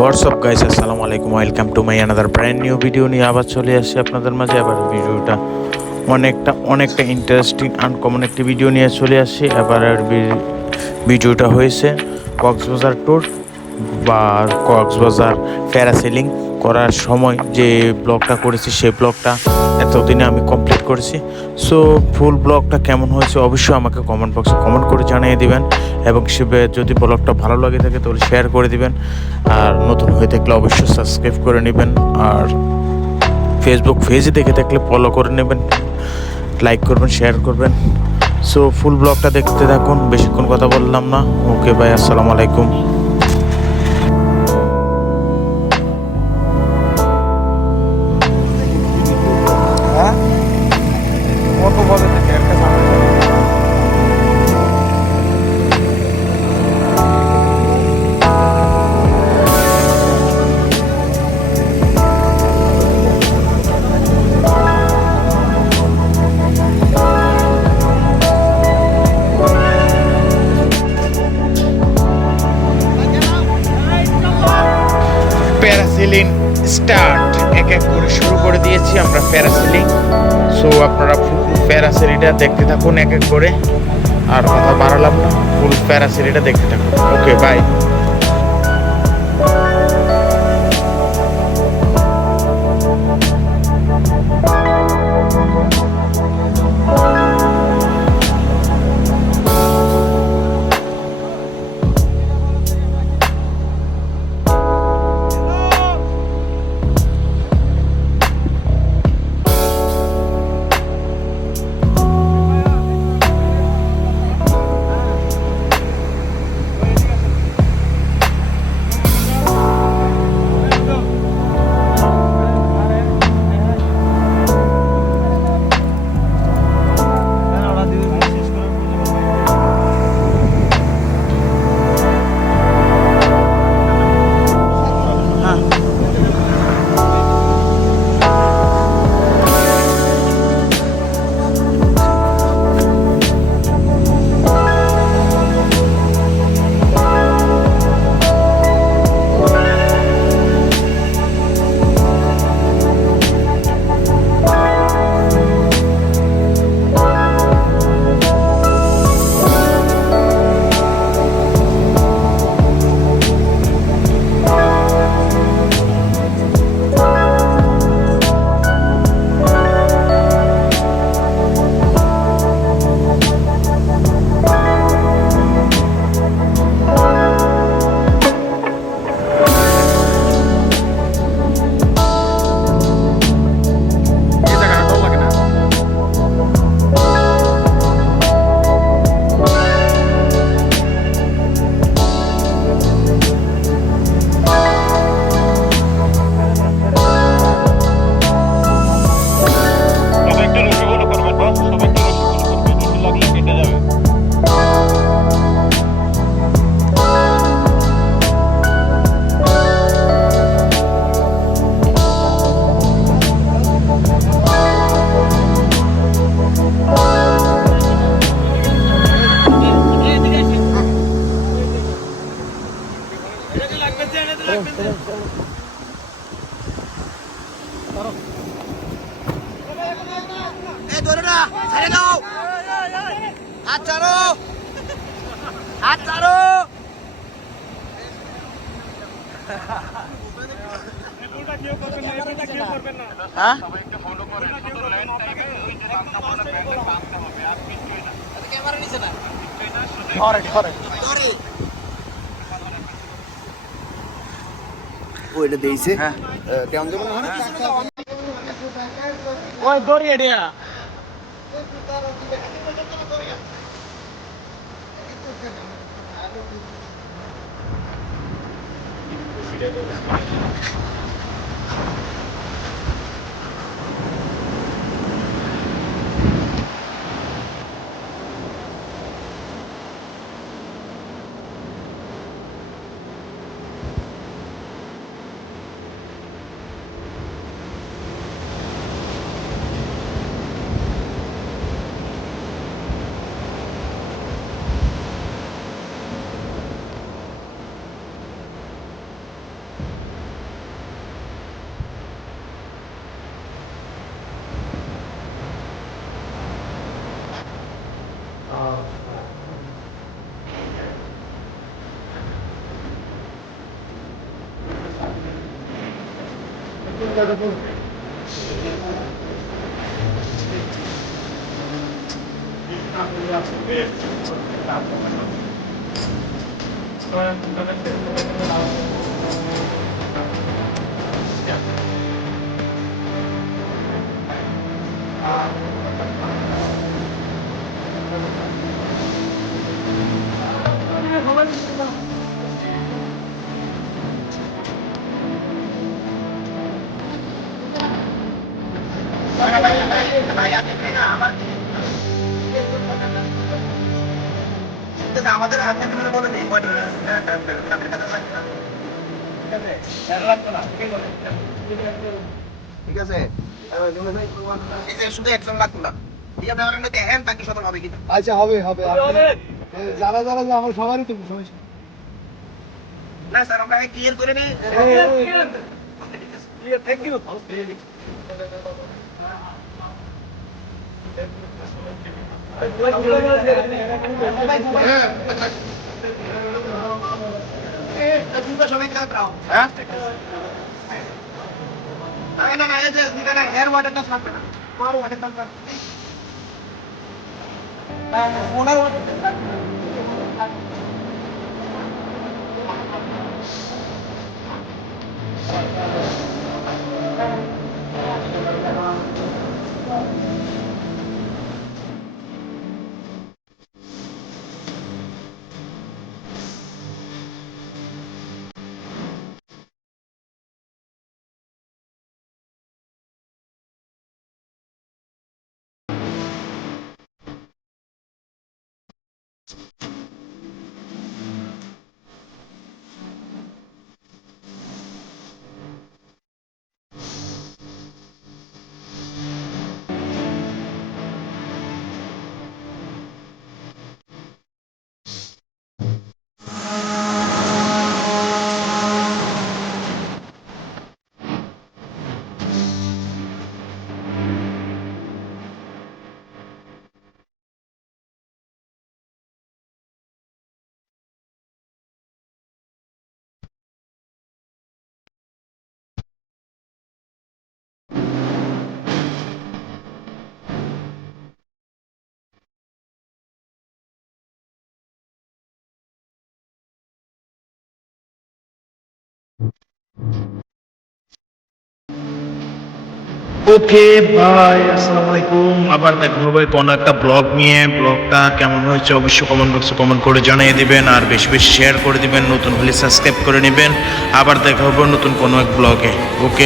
WhatsApp guys, আসসালামু আলাইকুম। Welcome to my another brand new video নিয়ে আবার চলে আসছি আপনাদের মাঝে। আবার ভিডিওটা অনেকটা ইন্টারেস্টিং আনকমন একটি ভিডিও নিয়ে চলে আসছি। এবার ভিডিওটা হয়েছে কক্সবাজার ট্যুর বা কক্সবাজার প্যারাসেলিং করার সময় যে ব্লগটা করেছি সেই ব্লগটা এতদিনে আমি কমপ্লিট করেছি। সো ফুল ব্লগটা কেমন হয়েছে অবশ্যই আমাকে কমেন্ট বক্সে কমেন্ট করে জানিয়ে দিবেন, এবং যদি ব্লগটা ভালো লাগে থাকে তাহলে শেয়ার করে দিবেন, আর নতুন হয়ে থাকলে অবশ্যই সাবস্ক্রাইব করে নেবেন, আর ফেসবুক পেজে দেখে থাকলে ফলো করে নেবেন, লাইক করবেন, শেয়ার করবেন। সো ফুল ব্লগটা দেখতে থাকুন, বেশিক্ষণ কথা বললাম না। ওকে ভাই, আসসালামু আলাইকুম। হ্যাঁ কত বলে থেকে একটা সামনে প্যারাসেলিং স্টার্ট, এক এক করে শুরু করে দিয়েছি আমরা প্যারাসেলিং। সো আপনারা ফুল প্যারাসেলিংটা দেখতে থাকুন এক এক করে, আর কথা বাড়ালাম না, ফুল প্যারাসেলিংটা দেখতে থাকুন। Okay bye. ধরে না, ছেড়ে দাও, হাত ছাড়ো, হাত ছাড়ো। হ্যাঁ ক্যামেরা নিচে না, ধরে ধরে ধরে ওইটা দিয়েছে। হ্যাঁ কেমন যাবে না ওই দড়ি এডিয়া আমাদের হাতে বলে নেই ঠিক আছে শুধু একজন লাগবে না হ্যাঁ বাকি সদন হবে কিন্তু আচ্ছা হবে হবে যারা যারা আমার সবারই তো সমস্যা না স্যার আমরা ক্লিয়ার করে নিই থ্যাংক ইউ সবাই খারাপ হ্যাঁ না না এই যে হেয়ার ওয়াটারটা থাকবে না তোমার ওয়াটার থাকবে ওনার ওকে ভাই, আসসালামু আলাইকুম। আবার দেখা হবে কোনো একটা ব্লগ নিয়ে। ব্লগটা কেমন হয়েছে অবশ্যই কমেন্ট বক্সে কমেন্ট করে জানিয়ে দিবেন, আর বেশি বেশি শেয়ার করে দিবেন। নতুন হলে সাবস্ক্রাইব করে নেবেন। আবার দেখা হবে নতুন কোনো এক ব্লগে। ওকে।